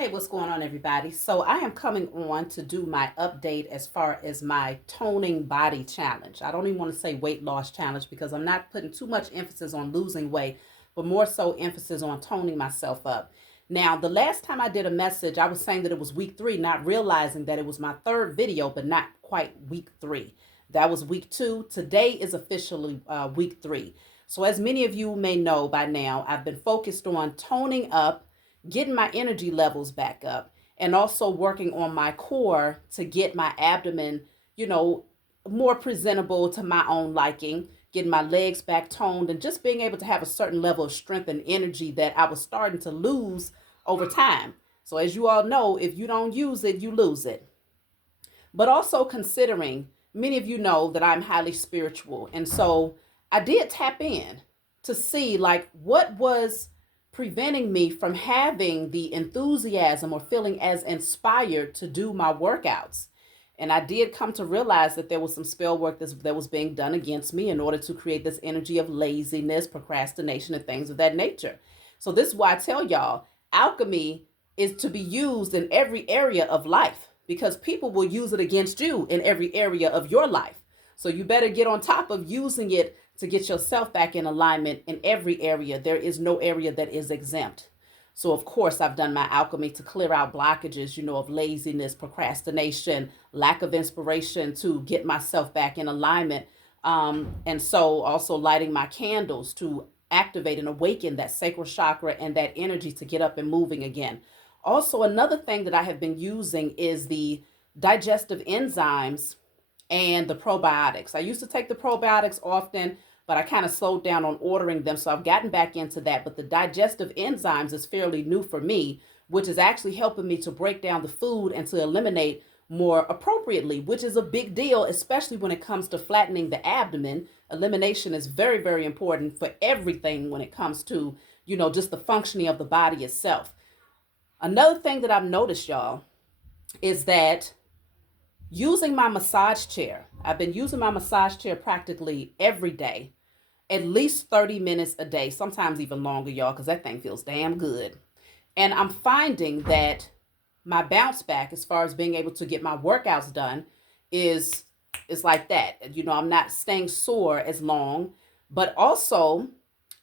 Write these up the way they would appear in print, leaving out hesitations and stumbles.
Hey, what's going on, everybody? So, I am coming on to do my update as far as my toning body challenge. I don't even want to say weight loss challenge because I'm not putting too much emphasis on losing weight, but more so emphasis on toning myself up. Now, the last time I did a message, I was saying that it was week 3, not realizing that it was my third video, but not quite week 3. That was week 2. Today is officially week 3. So, as many of you may know by now, I've been focused on toning up, getting my energy levels back up, and also working on my core to get my abdomen, you know, more presentable to my own liking, getting my legs back toned, and just being able to have a certain level of strength and energy that I was starting to lose over time. So, as you all know, if you don't use it, you lose it. But also considering many of you know that I'm highly spiritual. And so I did tap in to see like what was preventing me from having the enthusiasm or feeling as inspired to do my workouts. And I did come to realize that there was some spell work that was being done against me in order to create this energy of laziness, procrastination, and things of that nature. So, this is why I tell y'all alchemy is to be used in every area of life because people will use it against you in every area of your life. So, you better get on top of using it to get yourself back in alignment in every area. There is no area that is exempt. So, of course, I've done my alchemy to clear out blockages, of laziness, procrastination, lack of inspiration to get myself back in alignment. And so, also lighting my candles to activate and awaken that sacral chakra and that energy to get up and moving again. Also, another thing that I have been using is the digestive enzymes and the probiotics. I used to take the probiotics often, but I kind of slowed down on ordering them. So I've gotten back into that. But the digestive enzymes is fairly new for me, which is actually helping me to break down the food and to eliminate more appropriately, which is a big deal, especially when it comes to flattening the abdomen. Elimination is very, very important for everything when it comes to, just the functioning of the body itself. Another thing that I've noticed, y'all, is that using my massage chair, I've been using my massage chair practically every day, at least 30 minutes a day, sometimes even longer, y'all, because that thing feels damn good. And I'm finding that my bounce back as far as being able to get my workouts done is like that. I'm not staying sore as long, but also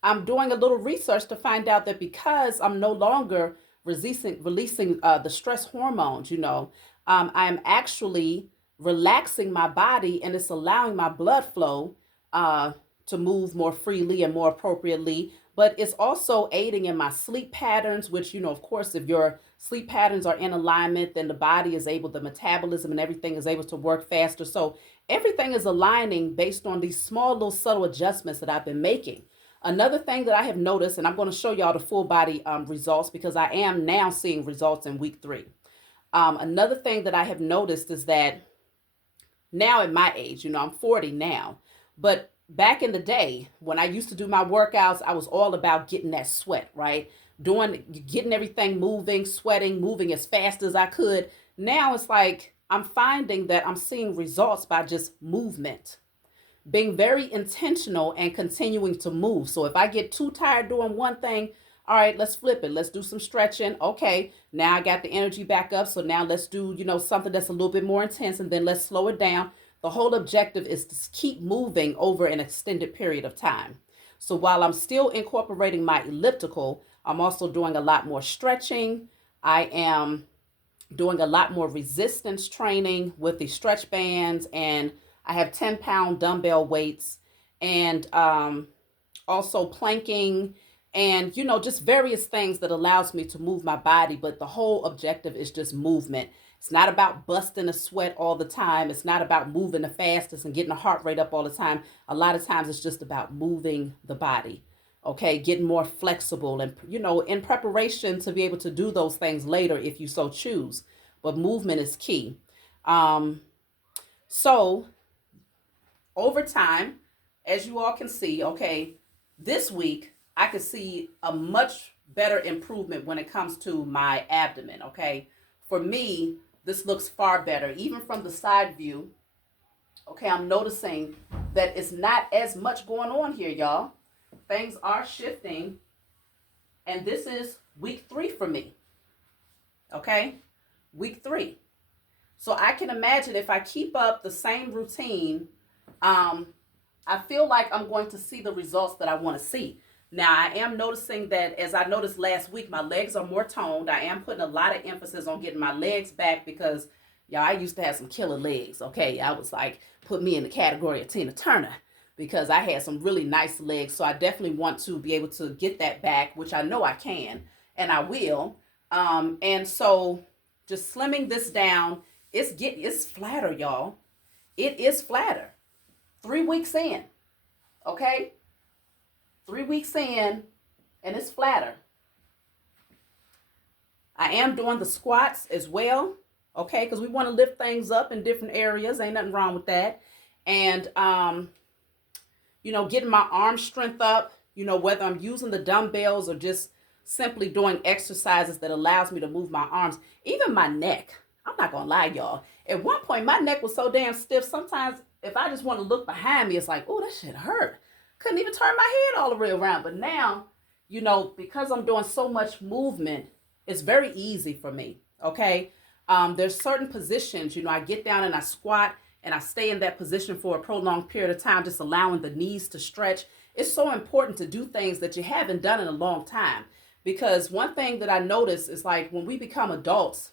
I'm doing a little research to find out that because I'm no longer releasing the stress hormones, I am actually relaxing my body and it's allowing my blood flow to move more freely and more appropriately. But it's also aiding in my sleep patterns, which, of course, if your sleep patterns are in alignment, then the body is able, the metabolism and everything is able to work faster. So everything is aligning based on these small little subtle adjustments that I've been making. Another thing that I have noticed, and I'm going to show y'all the full body results because I am now seeing results in week 3. Another thing that I have noticed is that now at my age, I'm 40 now, but back in the day when I used to do my workouts, I was all about getting that sweat, right? Getting everything moving, sweating, moving as fast as I could. Now it's like I'm finding that I'm seeing results by just movement, being very intentional and continuing to move. So if I get too tired doing one thing, all right, let's flip it. Let's do some stretching. Okay, now I got the energy back up. So now let's do, something that's a little bit more intense and then let's slow it down. The whole objective is to keep moving over an extended period of time. So while I'm still incorporating my elliptical, I'm also doing a lot more stretching. I am doing a lot more resistance training with the stretch bands, and I have 10-pound dumbbell weights, and also planking, and just various things that allows me to move my body. But the whole objective is just movement. It's not about busting a sweat all the time. It's not about moving the fastest and getting the heart rate up all the time. A lot of times it's just about moving the body. Okay, getting more flexible and, in preparation to be able to do those things later if you so choose. But movement is key. So over time, as you all can see, okay, this week I could see a much better improvement when it comes to my abdomen, okay? For me, this looks far better, even from the side view. Okay, I'm noticing that it's not as much going on here, y'all. Things are shifting, and this is week 3 for me. Okay, week 3. So I can imagine if I keep up the same routine, um, I feel like I'm going to see the results that I want to see. Now, I am noticing that, as I noticed last week, my legs are more toned. I am putting a lot of emphasis on getting my legs back because, y'all, I used to have some killer legs. Okay, I was like, put me in the category of Tina Turner because I had some really nice legs. So I definitely want to be able to get that back, which I know I can and I will. And so just slimming this down, it's flatter, y'all. It is flatter. 3 weeks in, okay? 3 weeks in, and it's flatter. I am doing the squats as well, okay? Because we want to lift things up in different areas. Ain't nothing wrong with that. And, getting my arm strength up, whether I'm using the dumbbells or just simply doing exercises that allows me to move my arms, even my neck. I'm not going to lie, y'all. At one point, my neck was so damn stiff. Sometimes if I just want to look behind me, it's like, oh, that shit hurt. Couldn't even turn my head all the way around. But now, because I'm doing so much movement, it's very easy for me. Okay. There's certain positions, I get down and I squat and I stay in that position for a prolonged period of time, just allowing the knees to stretch. It's so important to do things that you haven't done in a long time. Because one thing that I notice is like when we become adults,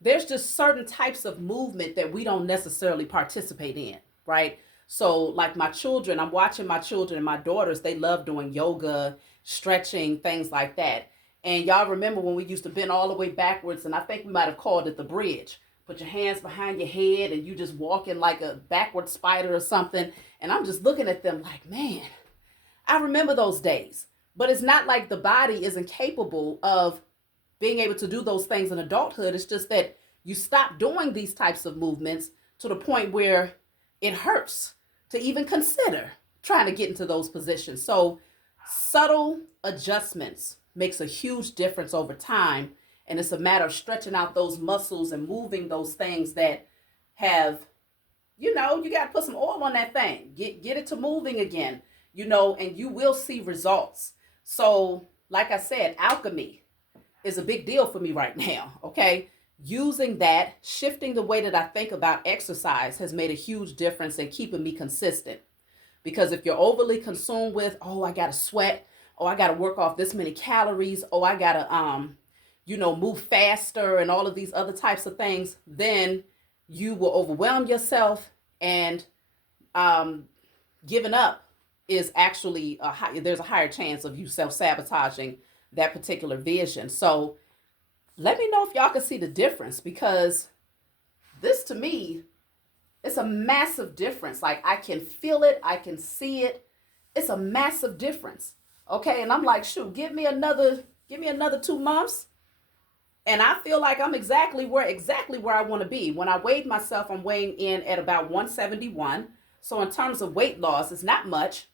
there's just certain types of movement that we don't necessarily participate in, right? So like my children, I'm watching my children and my daughters, they love doing yoga, stretching, things like that. And y'all remember when we used to bend all the way backwards, and I think we might have called it the bridge. Put your hands behind your head and you just walking like a backward spider or something. And I'm just looking at them like, man, I remember those days. But it's not like the body isn't capable of being able to do those things in adulthood. It's just that you stop doing these types of movements to the point where it hurts to even consider trying to get into those positions. So subtle adjustments makes a huge difference over time. And it's a matter of stretching out those muscles and moving those things that have, you got to put some oil on that thing. Get it to moving again, and you will see results. So like I said, alchemy is a big deal for me right now. Okay. Using that, shifting the way that I think about exercise has made a huge difference in keeping me consistent. Because if you're overly consumed with, oh, I got to sweat, oh, I got to work off this many calories, oh, I got to, move faster and all of these other types of things, then you will overwhelm yourself, and giving up is actually there's a higher chance of you self-sabotaging that particular vision. So let me know if y'all can see the difference, because this to me, it's a massive difference. Like I can feel it, I can see it. It's a massive difference. Okay, and I'm like, shoot, give me another 2 months. And I feel like I'm exactly where I want to be. When I weighed myself, I'm weighing in at about 171. So in terms of weight loss, it's not much,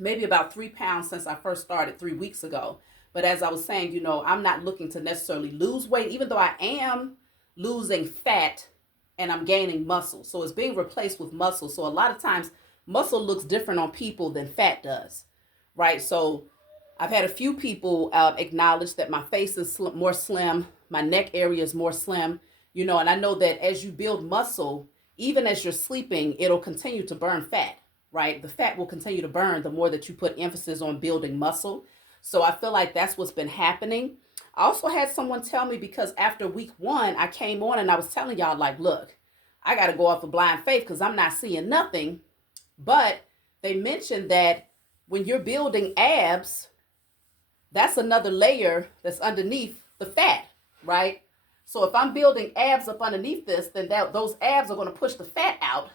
maybe about 3 pounds since I first started 3 weeks ago. But as I was saying, I'm not looking to necessarily lose weight, even though I am losing fat and I'm gaining muscle. So it's being replaced with muscle. So a lot of times muscle looks different on people than fat does, right? So I've had a few people acknowledge that my face is more slim, my neck area is more slim, and I know that as you build muscle, even as you're sleeping, it'll continue to burn fat, right? The fat will continue to burn the more that you put emphasis on building muscle. So I feel like that's what's been happening. I also had someone tell me, because after week 1, I came on and I was telling y'all like, look, I got to go off of blind faith because I'm not seeing nothing. But they mentioned that when you're building abs, that's another layer that's underneath the fat, right? So if I'm building abs up underneath this, then those abs are going to push the fat out.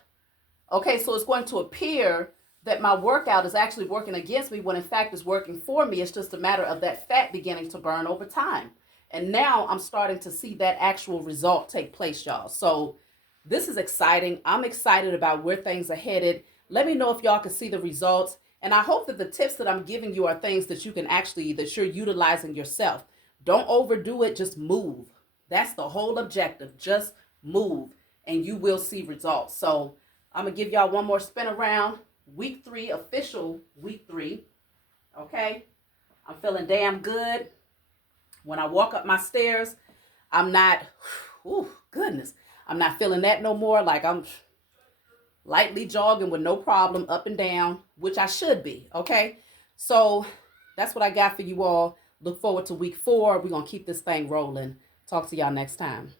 Okay, so it's going to appear that my workout is actually working against me when in fact it's working for me. It's just a matter of that fat beginning to burn over time. And now I'm starting to see that actual result take place, y'all. So this is exciting. I'm excited about where things are headed. Let me know if y'all can see the results. And I hope that the tips that I'm giving you are things that you can that you're utilizing yourself. Don't overdo it. Just move. That's the whole objective. Just move and you will see results. So I'm going to give y'all one more spin around. Week 3, official week 3. Okay. I'm feeling damn good. When I walk up my stairs, I'm not, goodness, I'm not feeling that no more. Like I'm lightly jogging with no problem up and down, which I should be. Okay. So that's what I got for you all. Look forward to week 4. We're going to keep this thing rolling. Talk to y'all next time.